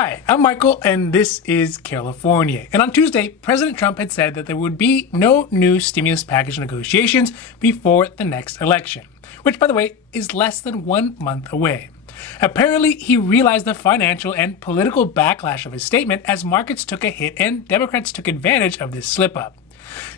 Hi, I'm Michael, and this is California. And on Tuesday, President Trump had said that there would be no new stimulus package negotiations before the next election, which, by the way, is less than 1 month away. Apparently, he realized the financial and political backlash of his statement as markets took a hit and Democrats took advantage of this slip-up.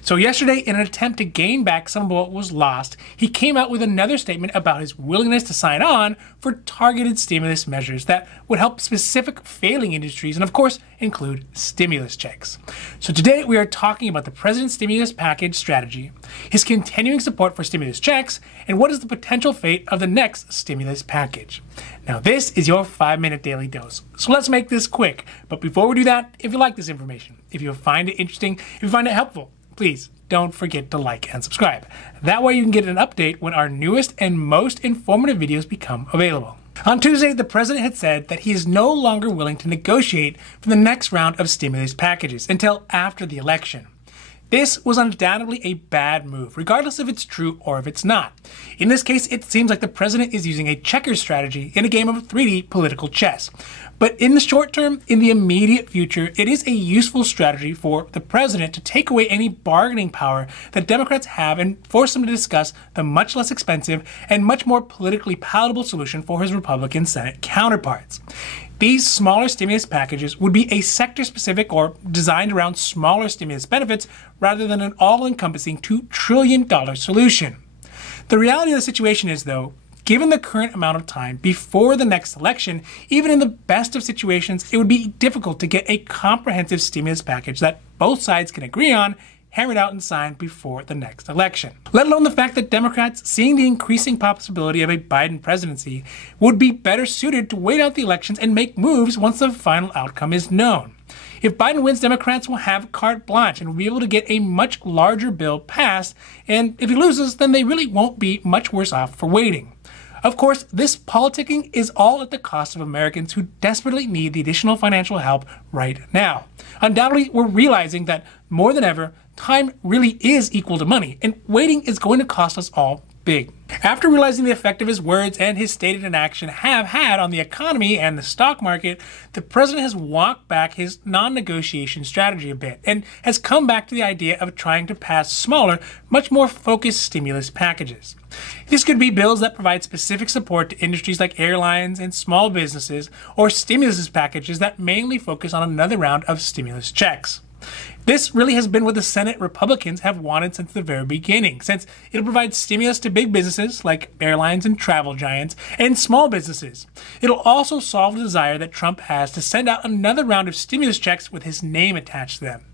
So yesterday, in an attempt to gain back some of what was lost, he came out with another statement about his willingness to sign on for targeted stimulus measures that would help specific failing industries and, of course, include stimulus checks. So today, we are talking about the president's stimulus package strategy, his continuing support for stimulus checks, and what is the potential fate of the next stimulus package. Now, this is your 5-minute daily dose. So let's make this quick. But before we do that, if you like this information, if you find it interesting, if you find it helpful, please don't forget to like and subscribe. That way you can get an update when our newest and most informative videos become available. On Tuesday, the president had said that he is no longer willing to negotiate for the next round of stimulus packages until after the election. This was undoubtedly a bad move, regardless if it's true or if it's not. In this case, it seems like the president is using a checkers strategy in a game of 3D political chess. But in the short term, in the immediate future, it is a useful strategy for the president to take away any bargaining power that Democrats have and force them to discuss the much less expensive and much more politically palatable solution for his Republican Senate counterparts. These smaller stimulus packages would be a sector-specific or designed around smaller stimulus benefits rather than an all-encompassing $2 trillion solution. The reality of the situation is, though, given the current amount of time before the next election, even in the best of situations, it would be difficult to get a comprehensive stimulus package that both sides can agree on, hammered out and signed before the next election. Let alone the fact that Democrats, seeing the increasing possibility of a Biden presidency, would be better suited to wait out the elections and make moves once the final outcome is known. If Biden wins, Democrats will have carte blanche and will be able to get a much larger bill passed, and if he loses, then they really won't be much worse off for waiting. Of course, this politicking is all at the cost of Americans who desperately need the additional financial help right now. Undoubtedly, we're realizing that more than ever, time really is equal to money, and waiting is going to cost us all big. After realizing the effect of his words and his stated inaction have had on the economy and the stock market, the president has walked back his non-negotiation strategy a bit and has come back to the idea of trying to pass smaller, much more focused stimulus packages. This could be bills that provide specific support to industries like airlines and small businesses, or stimulus packages that mainly focus on another round of stimulus checks. This really has been what the Senate Republicans have wanted since the very beginning, since it'll provide stimulus to big businesses like airlines and travel giants and small businesses. It'll also solve the desire that Trump has to send out another round of stimulus checks with his name attached to them.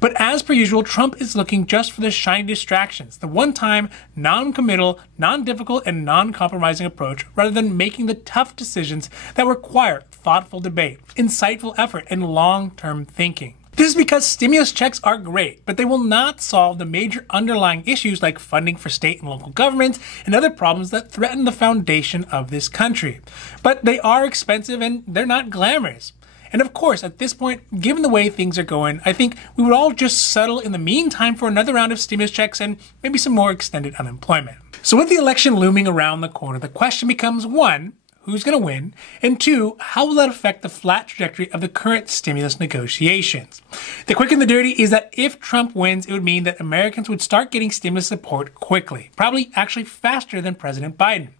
But as per usual, Trump is looking just for the shiny distractions, the one-time, non-committal, non-difficult, and non-compromising approach, rather than making the tough decisions that require thoughtful debate, insightful effort, and long-term thinking. This is because stimulus checks are great, but they will not solve the major underlying issues like funding for state and local governments and other problems that threaten the foundation of this country. But they are expensive and they're not glamorous. And of course, at this point, given the way things are going, I think we would all just settle in the meantime for another round of stimulus checks and maybe some more extended unemployment. So with the election looming around the corner, the question becomes, one, who's going to win? And two, how will that affect the flat trajectory of the current stimulus negotiations? The quick and the dirty is that if Trump wins, it would mean that Americans would start getting stimulus support quickly, probably actually faster than President Biden,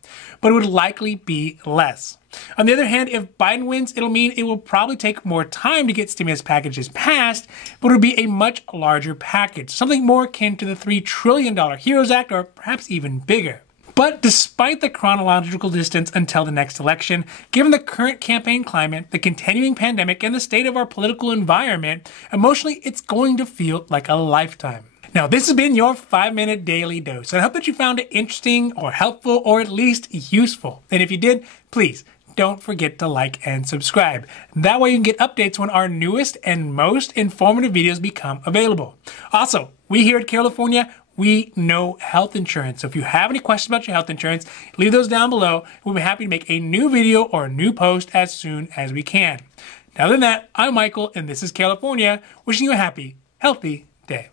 but it would likely be less. On the other hand, if Biden wins, it'll mean it will probably take more time to get stimulus packages passed, but it would be a much larger package, something more akin to the $3 trillion HEREOS Act or perhaps even bigger. But despite the chronological distance until the next election, given the current campaign climate, the continuing pandemic, and the state of our political environment, emotionally, it's going to feel like a lifetime. Now, this has been your 5-minute daily dose, and I hope that you found it interesting or helpful or at least useful. And if you did, please don't forget to like and subscribe. That way you can get updates when our newest and most informative videos become available. Also, we here at Carelifornia, we know health insurance. So if you have any questions about your health insurance, leave those down below. We'll be happy to make a new video or a new post as soon as we can. Now, other than that, I'm Michael, and this is California, wishing you a happy, healthy day.